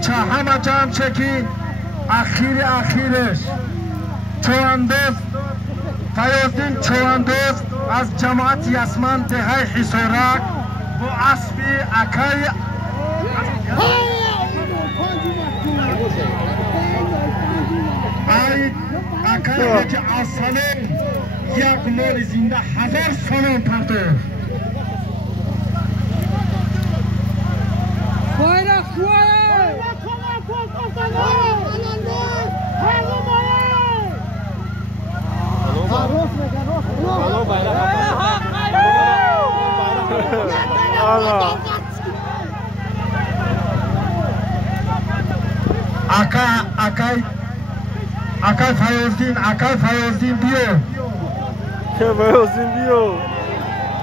بچه همه جمع چکی اخیرش چواندوز فیاضدین چواندوز از جماعت یسمن دهه حصارک با اسبی اکای اکای که اصلا یک مال زنده 1000 سالان پرداخت Bayrak Akay Fayozdin biyo. Ke Fayozdin biyo.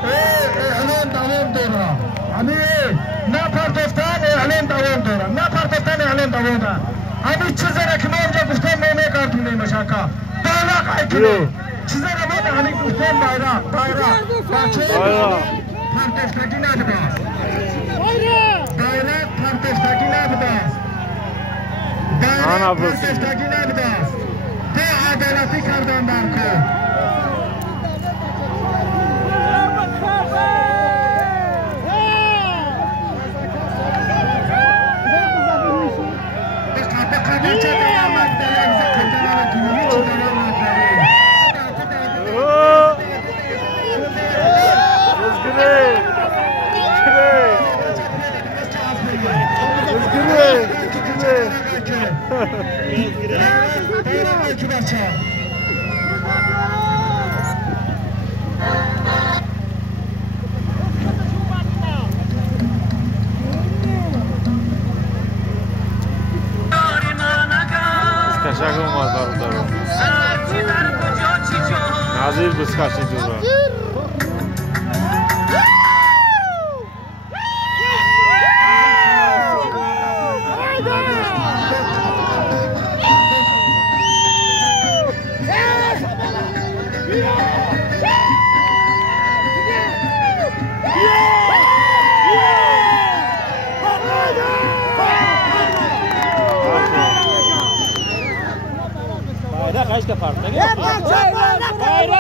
اعلان دوام داره. همین نپرداختن اعلان دوام داره. نپرداختن اعلان دوام داره. همین چیزی را که ما اینجا گفتم نمیگردونیم مشکا. bayrak haykırı. Size de hani gustan bayrak. Pardeshtaki ne yapacağız? Bayrak pardeshtaki ne yapacağız? Bayrak pardeshtaki ne yapacağız? De adaleti kardan darko. Nazir bıskaşı durur.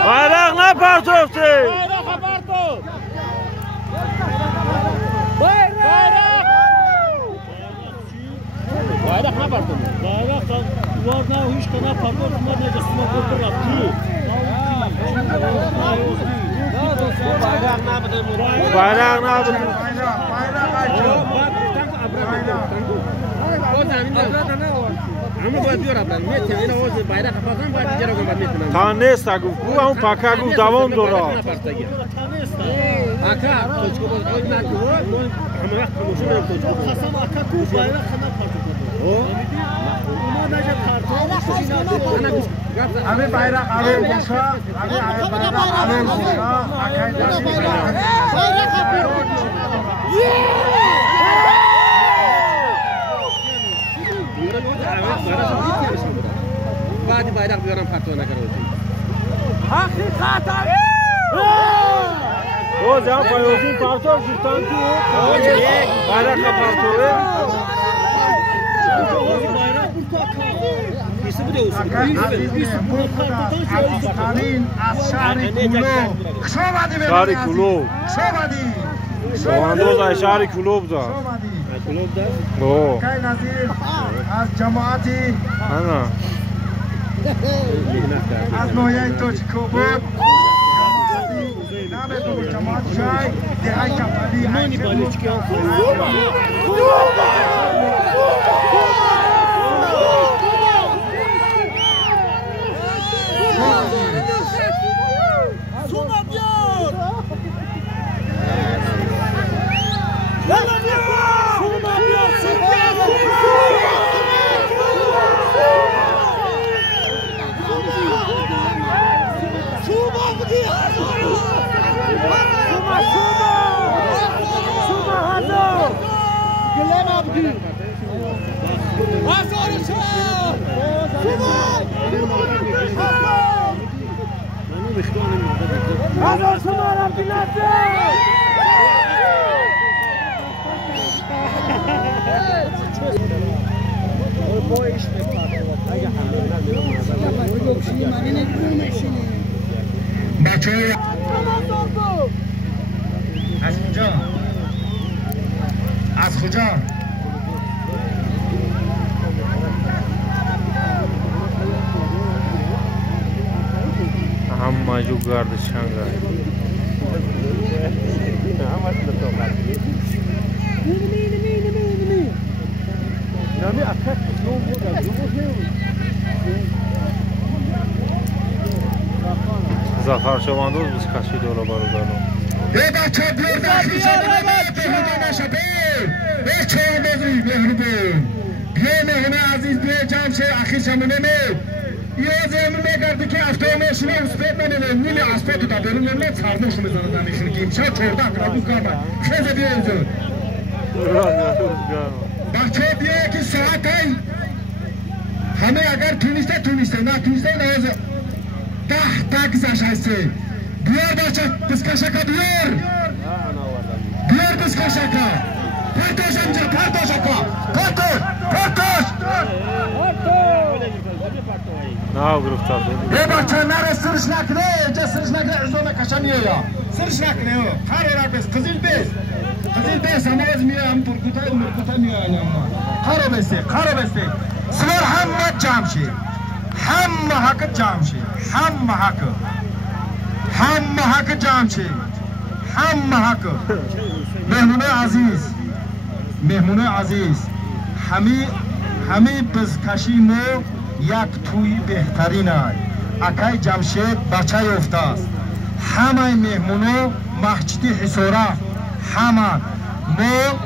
Bayrak ne parçası? Bayrak ne parçası? Bayrak var ne hiç kana parçası var ne cesima kurtarlar ki. Bayrak ne yaptı? تا نیست اگه کو هم پاکا گو دوام دورا آکا توچکو باید نکو همه وقت خاموشی میرم توچکو خواستم آکا کو bayrak خنا پارتو ما نجات پارتو همه bayrak alın boşa همه bayrak alın boşa akay بعد bayrak بیارم پرتو نکنه حقیقتا او جا فایوزین پرتو شدن تو bayrak پرتوه bayrak burada birisi bu da olsun شهر کلوب شواندوز ای شهر کلوب دا کلوب دا کای نظیر از جماعتی انا از نوعی توچکو بود نام دو جماعت شای دهی کپالی مانی بالچکی هم بچه از کجا؟ از کجا؟ همه جو گرد چنگه زخار شواندوز بس کشی دولا برودانو ای بچه بیار داخلی شده بهنده نشه ای چواندوزی مهربون بیا مهنه عزیز بیا جمشه اخیر شمونه یه زمین میگردی که افتومشونه اسپید منه نیلی اسپید دا برون نمیده سرموش میزنه دانشون که امشب چورده کنه کار من خیزه بیا اینجور بچه بیا که ساعت های همه اگر تونسته نه تونسته نازه 10 گذشت هسته بیار بچه بسکشکا بیار بسکشکا پرتوش امجا پرتوشکا پرتوش نه گرفتار ای بچه نره سرش نکنه اینجا سرش نکنه عزومه کشمیه یا سرش نکنه خیلی را بس قزیل بیس همه از میره هم مرگوتا میره اما خیلی بسته سوار همه جمع شه همه حق جمع شه همه حق جمع شه همه حق مهمونه عزیز همی بزکشی مو یک توی بهترین های اکای جمشید بچه افته است همه مهمونو محجدی حسوره همه مو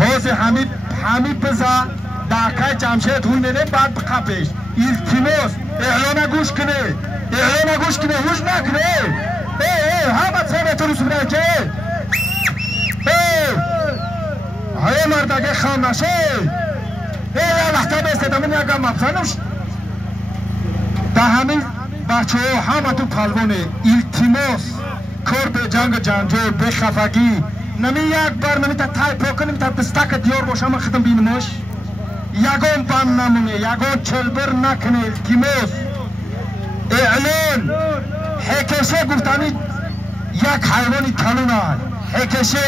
حوز همی بزا دا اکای جمشید هون نده بعد بقبش التماس اعلانه گوش کنه هوش نکنه همه سامت رو سبره که های مردگه خان نشه لحظه بیسته دمین یکم مبزنوش ده همین بچه ها همه تو پلوانه التماس کار به جنگ جنجال به خفگی نمی یک بار نمی تا تایپ کنیم تا دستک دیار باشه من خدم بینمش یگان بند نمونه یگان چلبر نکنه التماس اعلان حکشه گفتمی یک حیوانی کلون های حکشه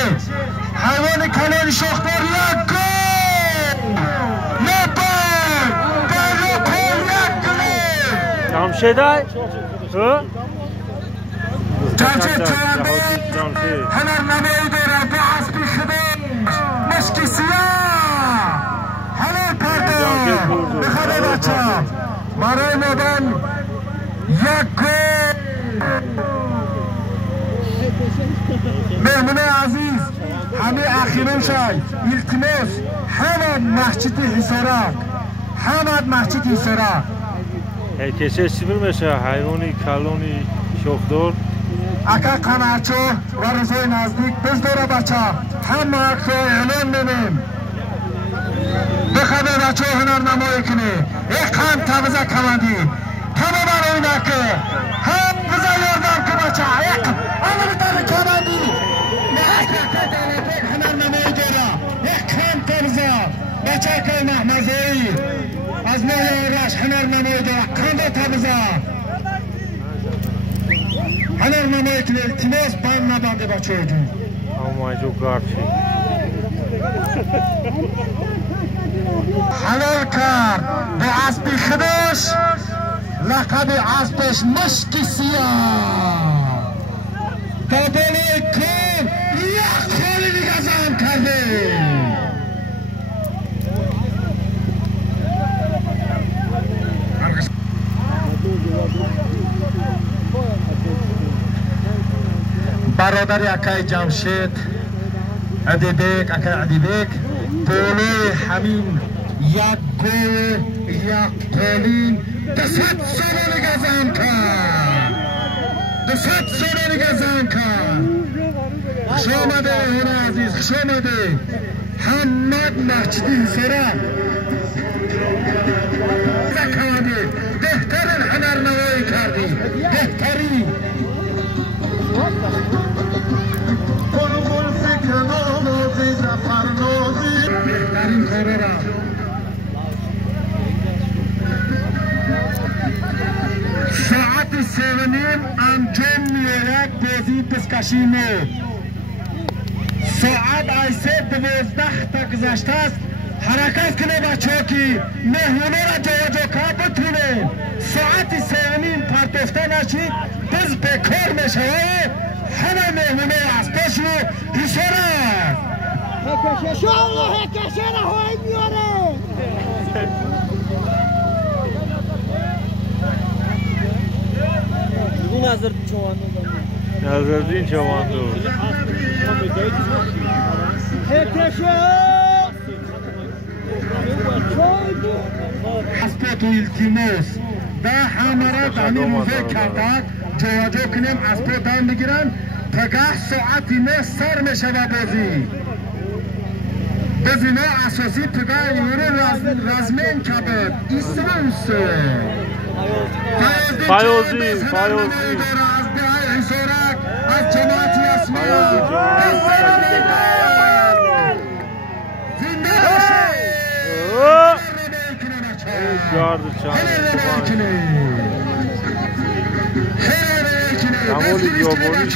حیوان کلون شخبار یک جمشیدای جمشید چونده هنر نمیده را به عصبی خدش مشکی سیاه هنر پرده بخواه بچه برای مدن یک گل مهمونه عزیز همه اخیرون شای التماس همه محجد حسارک کشه چی برمیشه حیوانی کلونی شخدار اکا قناچو و رزای نزدیک بزداره بچه همه اکو اعلان میمیم بخواه بچه هنر نمایی کنه یک هم تبزه کمندی همه برای نکه هم بزا یاردم که بچه یک اول داره کمندی نه یک هنر نمایی داره یک هم تبزه بچه که محمزهی از نهارش هنر نمایی داره کنده تبزه هنر نمایی کنه التماس بند نبنده بچه جون همه جو گرد شد حلال کرد به اسبی خودش لقب اسبش مشکی سیاه دادالی کن یک خالی دیگه زن کرده برادر اکای جمشید عدیبک اکای عدیبک پولی همین یک گل یک قولین 200 ساله گزن کرد 200 ساله گزن کرد خوش آمده هنر عزیز خوش آمده حمد مسجدی سرا زکانی بهترین هنرنمایی کردی بهترین بهترین کاره را ساعت 3:30 انجام میاد بازی پسکشیمو ساعت 12 تا گذشته است حرکت کنه بچه‌ها که مهمونه را جا که بتونه ساعت 3:30 پرتفته نشید بز به کار میشه همه مهمونه از پشت رو حساره هکشه الله هکشه را های میاره نظردین چواندو هکشه اسپوت و التیموس ده همه را دانی موزه کردک جواجه کنیم اسپوت هم بگیرن پگه ساعتی نه سر میشه و بازی بزینا اساسی پگه یورو رزمین کبد ایسوس فایوزی از ده حسارک از جماعتی اسمان زنده جارد تعمول بیابونی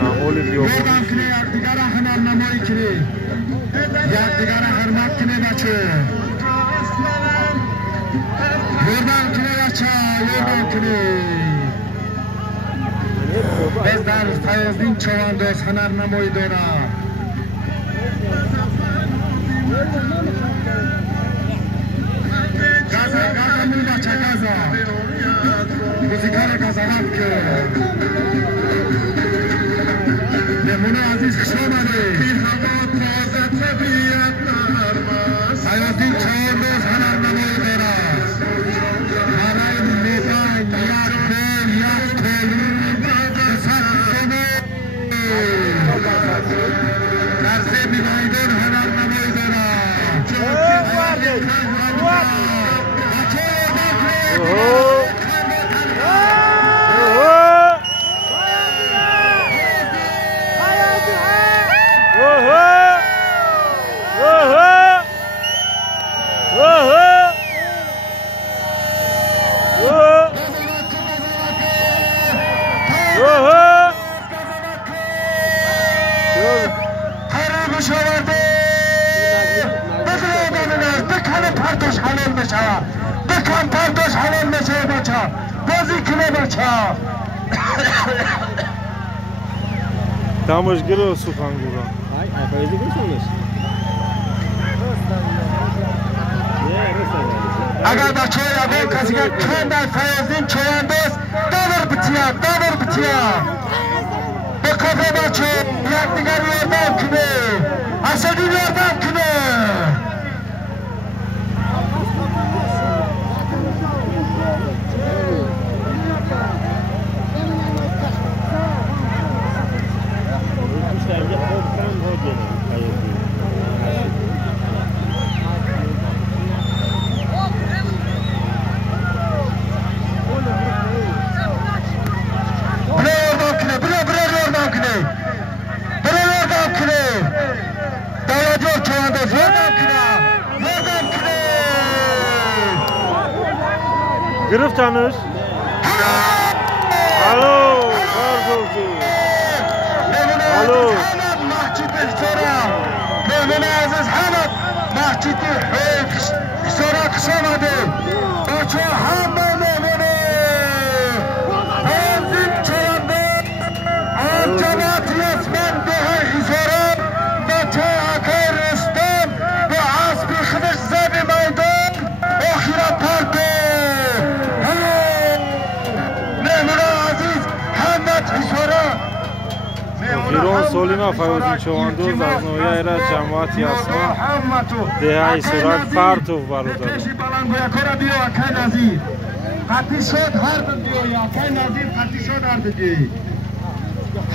تعمول بیابونی یکدیگر هنرنمایی کنی یکدیگر حرمت کنی بچه یردم کنی بچه یردم کنی بز در فیاضدین چواندوز هنرنمایی دارم گازا می بچه گازا موزیکار گازارم که مهمون عزیز خوش آمده فیاضدین چواندوز هنرنمایی دارم برای میدان یک گل یک گل در زیر میدان هنرنمایی دارم بکن پرداش حلال میشه بچه بازی کنه بچه تماشگر و سخنگورا اگر بچه یادم کسی که کن در فیاضدین چواندوز دادر بتیا به کافه بچه یک دیگر یادم کنه اسدی یادم کنه گرفتنش الو کارزوزی الو مهمون عزیز حمد محجدی سرا خوش آمده بچه همه مهمونه فیاضدین چواندوز آن جماعتی اسمان به حضاره بچه اکای رستم به اسبی خودش زد میدان آخیرا پرده ایران سولینا فیاضدین چواندوز از نویه ایران جماعتی اسمان دهی سرک پرتو برادر قطعی شد هر دو یا که نظیر قطعی شد هر دو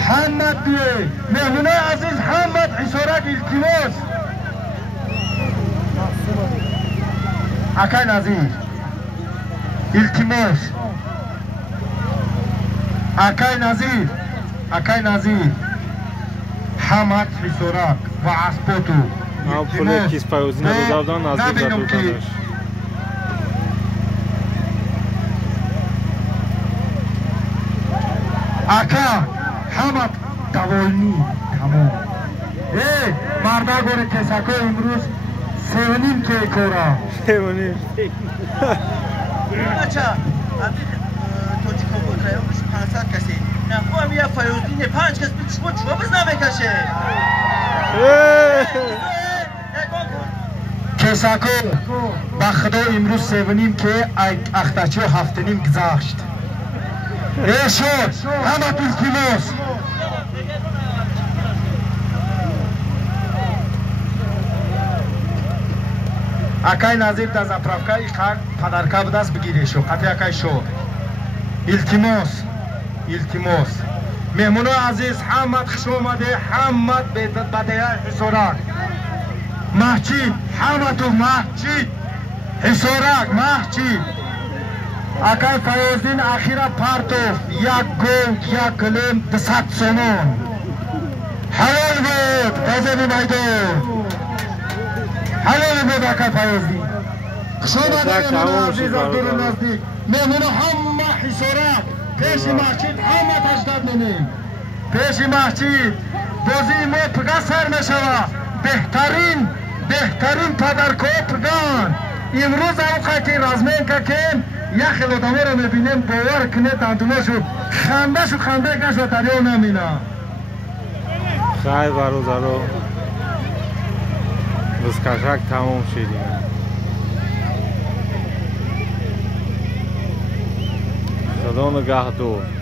حمد بیه مهمونای عزیز حمد حسارک التماس اکای نظیر التماس اکای نظیر حمد حسارک و اسپاتو پول کیس فیروزی ندادن نزدیک دادنش اکا حمد دوالنی تمام مردا گوره کساکو امروز 3.5 که کورا 3.5 بچه توجی کابود رایمش 500 کسی نخو هم یه فیروزین 5 کس بیتش بود چوه بزنه بکشه کساکو با خدا امروز 3.5 که اختچی و 7.5 گذاشت شد همه التماس اکای نظیر در زپرافکای خاک پدرکا به دست بگیره شو قطعی اکای شو التماس مهمونو عزیز حمد خوش اومده حمد بدهی حسارک محچید حمد و محچید حسارک محچید اکای فیروزین اخیرا پارتوف یک گل یک کلم 200 سومون حلال بود تازه میدون حلال بود اکای فیروزین شما مهمونو عزیز عبدالله نزدیک مهمونو همه حسارک پیش محچید همه تجدد نمیم پیش محچید بازی ما پگه سر میشوه بهترین پدرکو پگان امروز اوقات رزمین که کن یخ لدامه رو میبینیم باور کنه تندوناشو خنده کشو تریو نمینه خیلی برو بزکشک تمام شدیم خدا نگهدار